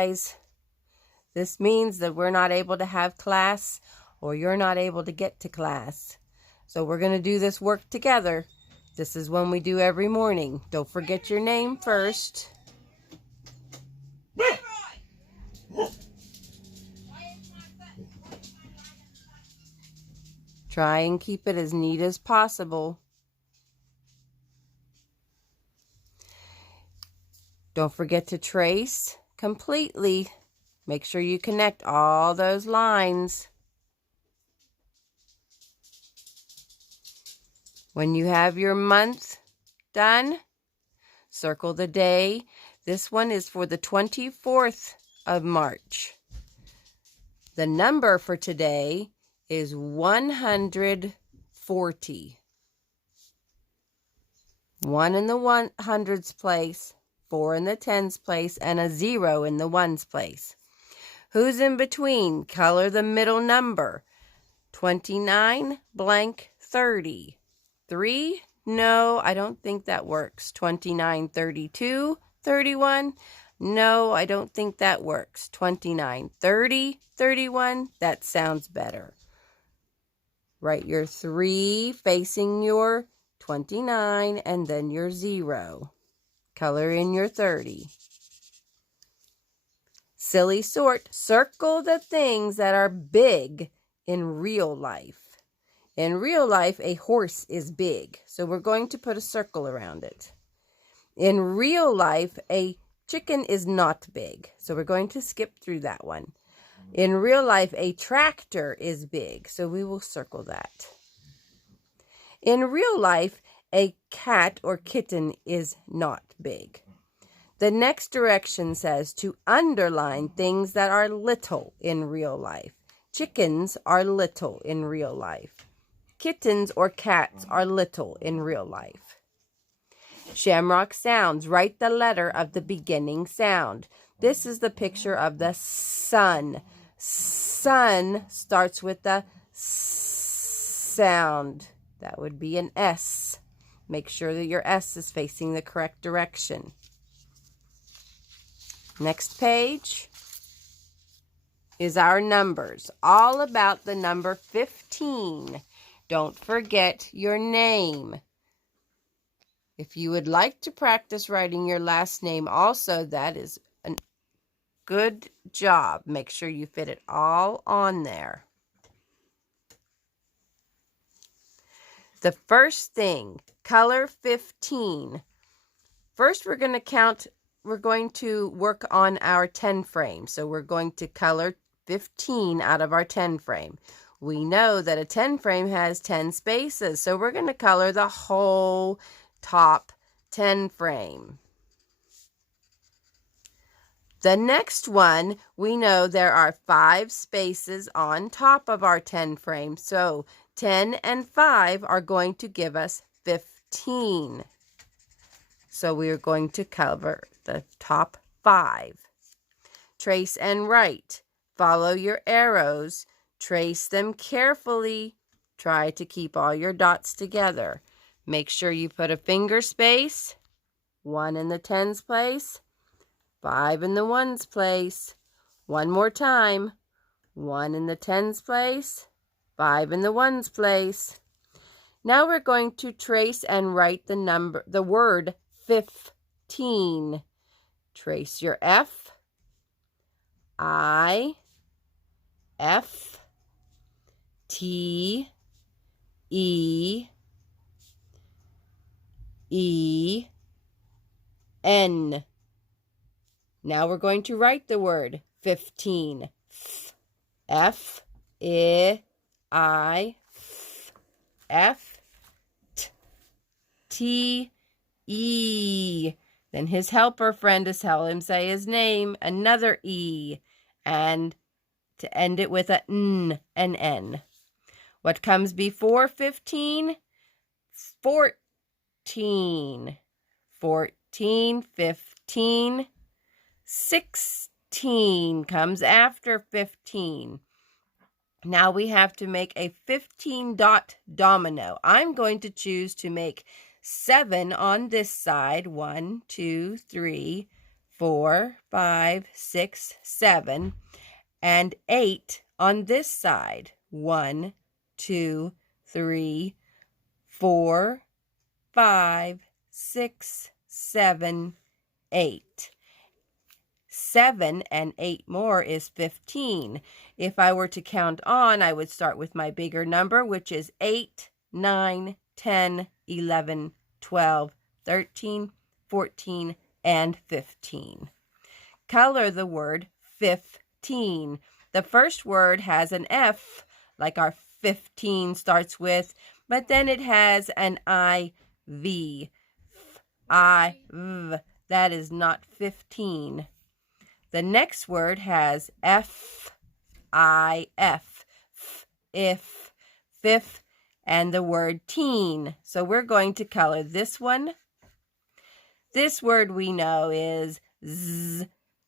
Guys, this means that we're not able to have class or you're not able to get to class. So we're going to do this work together. This is when we do every morning. Don't forget your name first. Try and keep it as neat as possible. Don't forget to trace completely. Make sure you connect all those lines. When you have your month done, circle the day. This one is for the 24th of March. The number for today is 140. 1 in the hundreds place, 4 in the tens place, and a 0 in the ones place. Who's in between? Color the middle number. 29 blank 30. 3? No, I don't think that works. 29, 32, 31? No, I don't think that works. 29, 30, 31? That sounds better. Write your 3 facing your 29 and then your 0. Color in your 30. Silly sort. Circle the things that are big in real life. In real life, a horse is big, so we're going to put a circle around it. In real life, a chicken is not big, so we're going to skip through that one. In real life, a tractor is big, so we will circle that. In real life, a cat or kitten is not big. The next direction says to underline things that are little in real life. Chickens are little in real life. Kittens or cats are little in real life. Shamrock sounds. Write the letter of the beginning sound. This is the picture of the sun. Sun starts with the sound. That would be an S. Make sure that your S is facing the correct direction. Next page is our numbers. All about the number 15. Don't forget your name. If you would like to practice writing your last name also, that is a good job. Make sure you fit it all on there. The first thing, color 15. First, we're going to work on our 10 frame. So we're going to color 15 out of our 10 frame. We know that a 10 frame has 10 spaces, so we're going to color the whole top 10 frame. The next one, we know there are 5 spaces on top of our 10 frame, so 10 and 5 are going to give us 15. So we are going to cover the top 5. Trace and write. Follow your arrows. Trace them carefully. Try to keep all your dots together. Make sure you put a finger space. 1 in the tens place. 5 in the ones place. One more time. 1 in the tens place. 5 in the ones place. Now we're going to trace and write the word 15. Trace your F. I. F. T, E, E, N. Now we're going to write the word 15. F, I, F, T, E. Then his helper friend to tell him say his name, another E, and to end it with an N. What comes before 15? 14. 14, 15, 16 comes after 15. Now we have to make a 15 dot domino. I'm going to choose to make 7 on this side. 1, 2, 3, 4, 5, 6, 7, and 8 on this side. 1, 2, 3, 4, 5, 6, 7, 8. 7 and 8 more is 15. If I were to count on, I would start with my bigger number, which is 8, 9, 10, 11, 12, 13, 14, and 15. Color the word 15. The first word has an F, like our 15 starts with, but then it has an IV. I-V. That is not 15. The next word has F-I-F. If, fifth, and the word teen. So we're going to color this one. This word we know is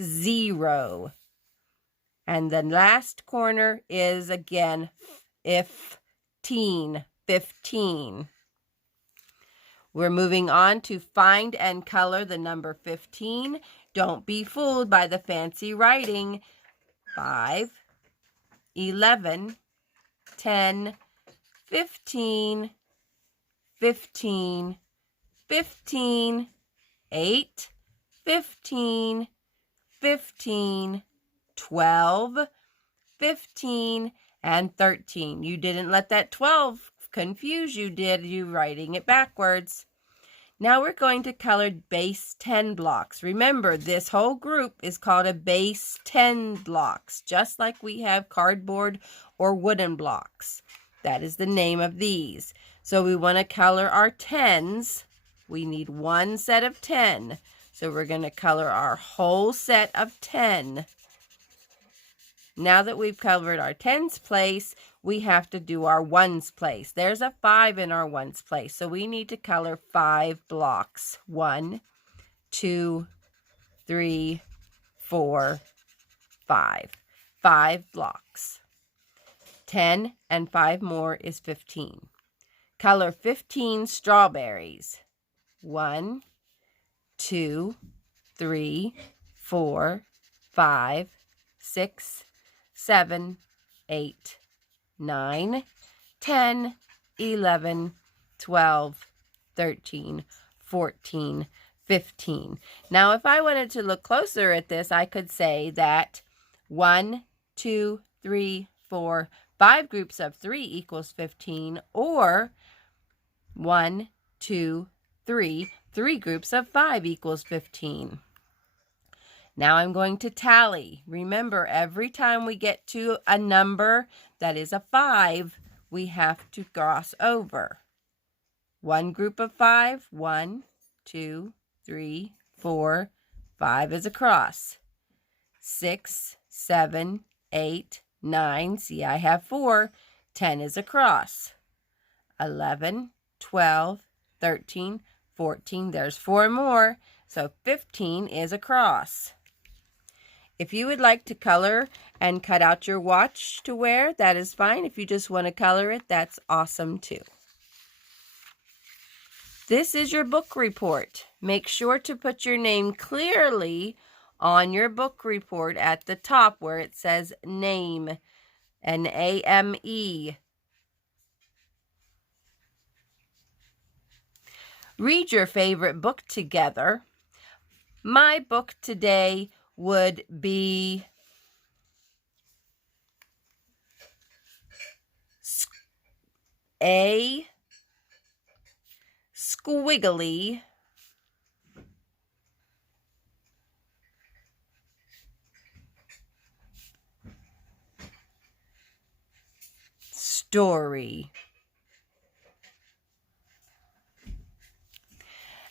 zero. And the last corner is again if, teen, 15. We're moving on to find and color the number 15. Don't be fooled by the fancy writing. 5, 11, 10, 15, 15, 15, 8, 15, 15, 12, 15, and 13. You didn't let that 12 confuse you, did you, writing it backwards? Now we're going to color base 10 blocks. Remember, this whole group is called a base 10 blocks, just like we have cardboard or wooden blocks. That is the name of these. So we want to color our 10s. We need one set of 10. So we're going to color our whole set of 10. Now that we've covered our 10s place, we have to do our 1s place. There's a 5 in our 1s place, so we need to color 5 blocks. 1, 2, 3, 4, 5. 5 blocks. 10 and 5 more is 15. Color 15 strawberries. 1, 2, 3, 4, 5, 6, 7, 8, 9, 10, 11, 12, 13, 14, 15. Now, if I wanted to look closer at this, I could say that 1, 2, 3, 4, 5 groups of 3 equals 15, or 1, 2, 3, 3 groups of 5 equals 15. Now I'm going to tally. Remember, every time we get to a number that is a 5, we have to cross over. One group of 5, 1, 2, 3, 4, 5 is across. 6, 7, 8, 9, see I have 4, 10 is across. 11, 12, 13, 14, there's 4 more, so 15 is across. If you would like to color and cut out your watch to wear, that is fine. If you just want to color it, that's awesome too. This is your book report. Make sure to put your name clearly on your book report at the top where it says name, N-A-M-E. Read your favorite book together. My book today would be a squiggly story.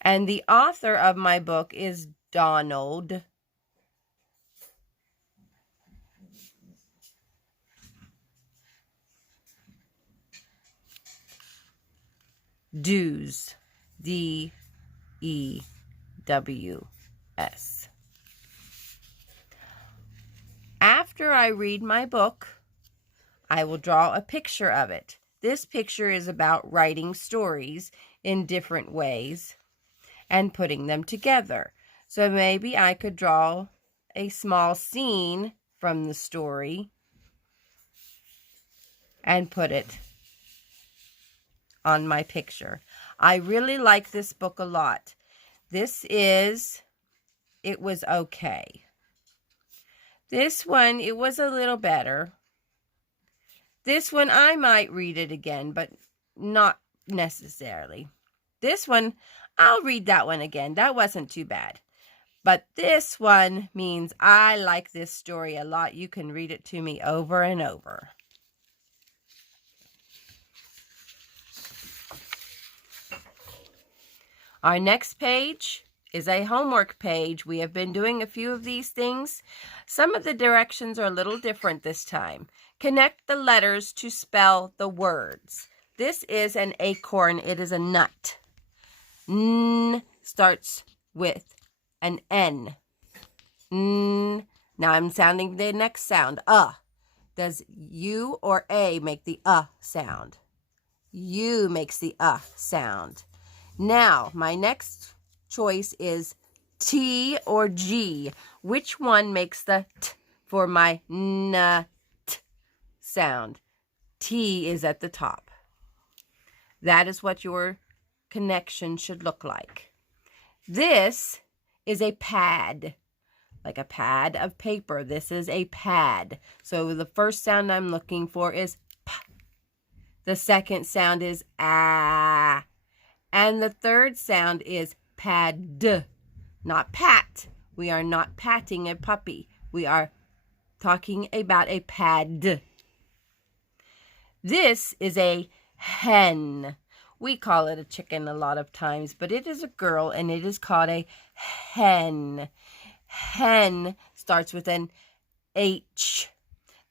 And the author of my book is Donald Dews, D-E-W-S. After I read my book, I will draw a picture of it. This picture is about writing stories in different ways and putting them together. So maybe I could draw a small scene from the story and put it on my picture. I really like this book a lot. It was okay. This one, it was a little better. This one, I might read it again, but not necessarily. This one, I'll read that one again. That wasn't too bad. But this one means I like this story a lot. You can read it to me over and over. Our next page is a homework page. We have been doing a few of these things. Some of the directions are a little different this time. Connect the letters to spell the words. This is an acorn. It is a nut. N starts with an N. N. Now I'm sounding the next sound. Does U or A make the sound? U makes the sound. Now, my next choice is T or G. Which one makes the T for my nut sound? T is at the top. That is what your connection should look like. This is a pad, like a pad of paper. This is a pad. So the first sound I'm looking for is P. The second sound is A. And the third sound is pad, not pat. We are not patting a puppy. We are talking about a pad. This is a hen. We call it a chicken a lot of times, but it is a girl and it is called a hen. Hen starts with an H.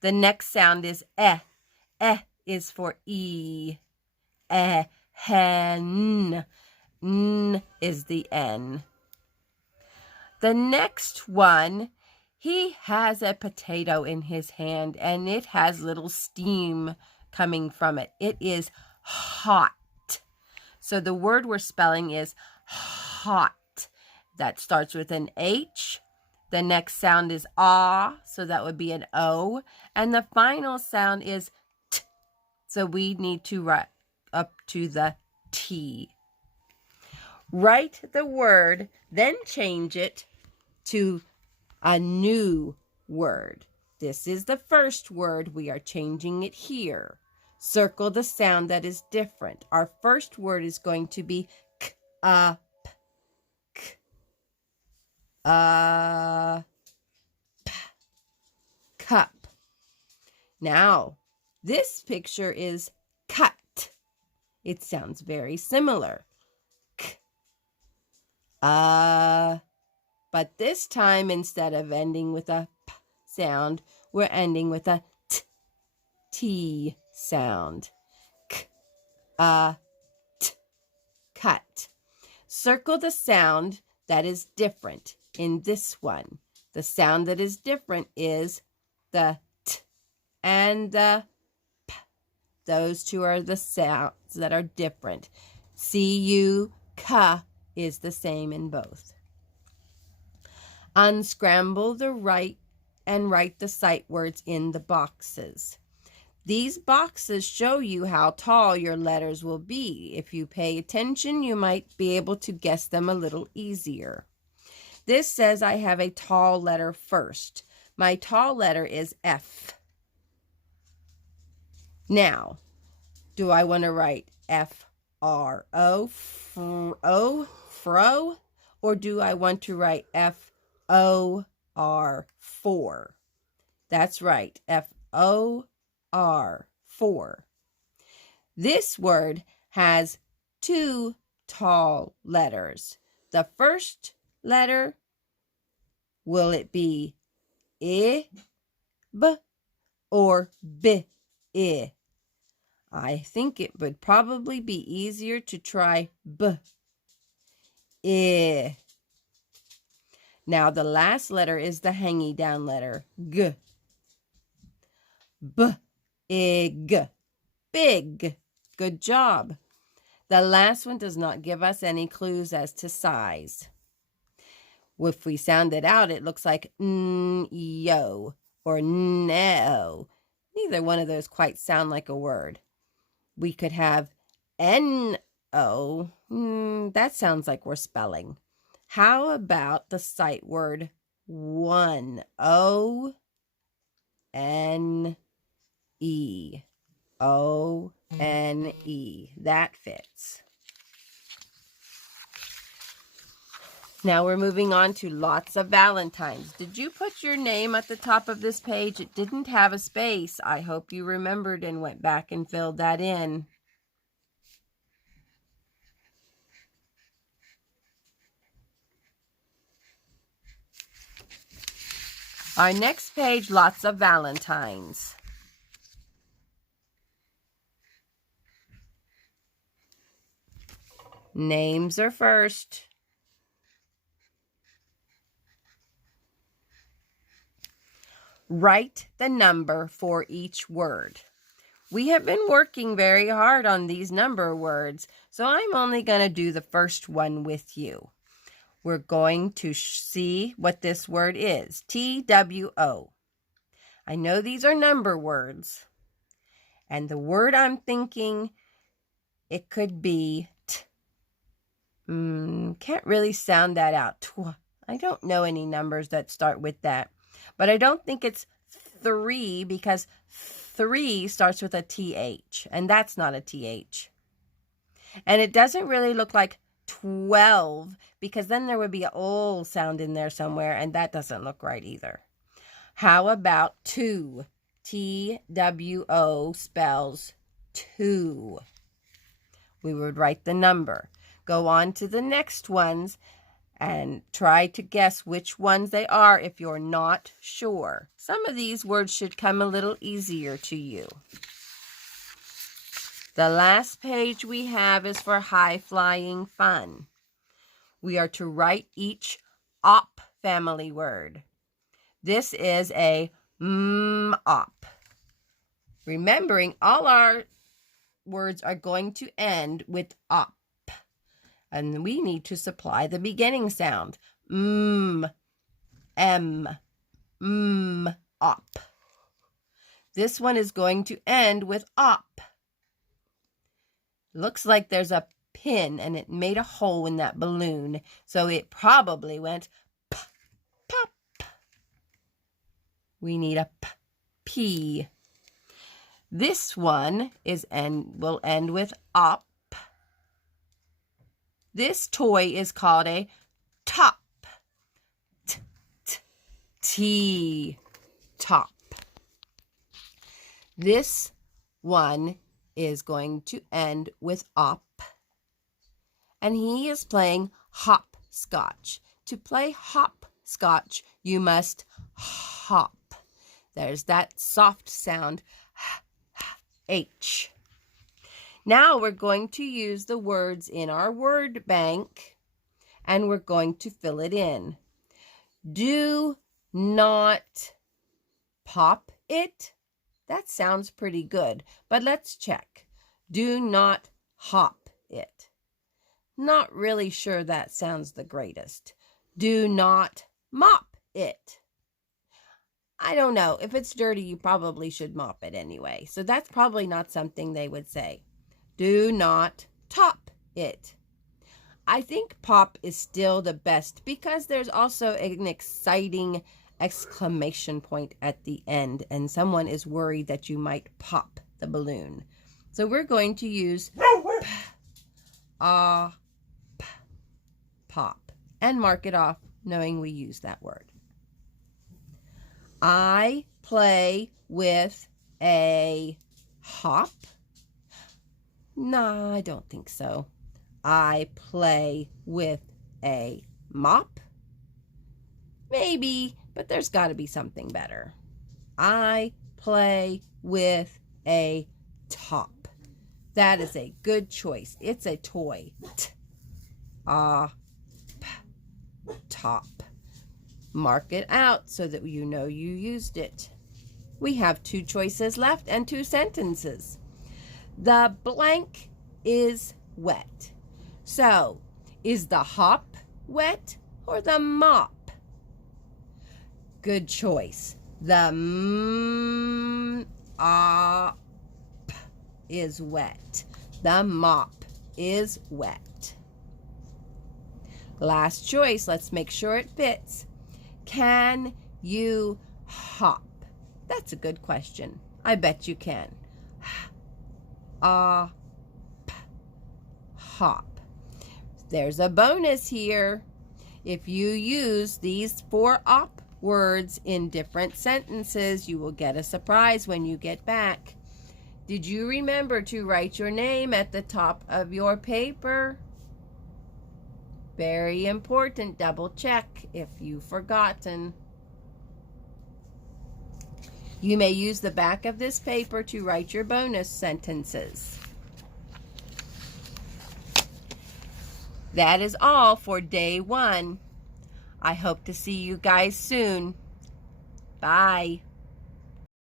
The next sound is eh. Eh is for E. Eh. Hen. N is the N. The next one, he has a potato in his hand and it has little steam coming from it. It is hot. So the word we're spelling is hot. That starts with an H. The next sound is ah, so that would be an O. And the final sound is T. So we need to write up to the T. Write the word, then change it to a new word. This is the first word. We are changing it here. Circle the sound that is different. Our first word is going to be k-up. K-up. Cup. Now, this picture is cut. It sounds very similar. K. But this time, instead of ending with a p sound, we're ending with a t sound. K, t, cut. Circle the sound that is different in this one. The sound that is different is the t and the p. Those two are the sounds that are different. C-U-K is the same in both. Unscramble the right and write the sight words in the boxes. These boxes show you how tall your letters will be. If you pay attention, you might be able to guess them a little easier. This says I have a tall letter first. My tall letter is F. Now, do I want to write F-R-O, fro, or do I want to write F-O-R, for? That's right, F-O-R, for. This word has two tall letters. The first letter, will it be I, B, or B, I? I think it would probably be easier to try B. I. Now the last letter is the hanging down letter, G. B-I-G. Big. Good job. The last one does not give us any clues as to size. If we sound it out, it looks like yo or no. Neither one of those quite sound like a word. We could have N-O. That sounds like we're spelling. How about the sight word one? O-N-E. O-N-E. That fits. Now we're moving on to lots of Valentines. Did you put your name at the top of this page? It didn't have a space. I hope you remembered and went back and filled that in. Our next page, lots of Valentines. Names are first. Write the number for each word. We have been working very hard on these number words, so I'm only going to do the first one with you. We're going to see what this word is. T-W-O. I know these are number words, and the word I'm thinking, it could be can't really sound that out. I don't know any numbers that start with that. But I don't think it's 3 because 3 starts with a TH, and that's not a TH. And it doesn't really look like 12 because then there would be an O sound in there somewhere, and that doesn't look right either. How about 2? T-W-O spells 2. We would write the number. Go on to the next ones and try to guess which ones they are if you're not sure. Some of these words should come a little easier to you. The last page we have is for high-flying fun. We are to write each op family word. This is a op. Remembering all our words are going to end with op. And we need to supply the beginning sound. Op. This one is going to end with op. Looks like there's a pin and it made a hole in that balloon. So it probably went pop. We need a p. This one will end with op. This toy is called a top. T. Top. This one is going to end with op. And he is playing hopscotch. To play hopscotch, you must hop. There's that soft sound, H. Now we're going to use the words in our word bank, and we're going to fill it in. Do not pop it. That sounds pretty good, but let's check. Do not hop it. Not really sure that sounds the greatest. Do not mop it. I don't know. If it's dirty, you probably should mop it anyway. So that's probably not something they would say. Do not top it. I think pop is still the best because there's also an exciting exclamation point at the end, and someone is worried that you might pop the balloon. So we're going to use pop and mark it off knowing we use that word. I play with a hop. No, I don't think so. I play with a mop. Maybe, but there's got to be something better. I play with a top. That is a good choice. It's a toy. Top. Mark it out so that you know you used it. We have 2 choices left and 2 sentences. The blank is wet. So, is the hop wet or the mop? Good choice. The mop is wet. The mop is wet. Last choice. Let's make sure it fits. Can you hop? That's a good question. I bet you can. Hop. There's a bonus here. If you use these 4 op words in different sentences, you will get a surprise when you get back. Did you remember to write your name at the top of your paper? Very important. Double check if you've forgotten. You may use the back of this paper to write your bonus sentences. That is all for day 1. I hope to see you guys soon. Bye.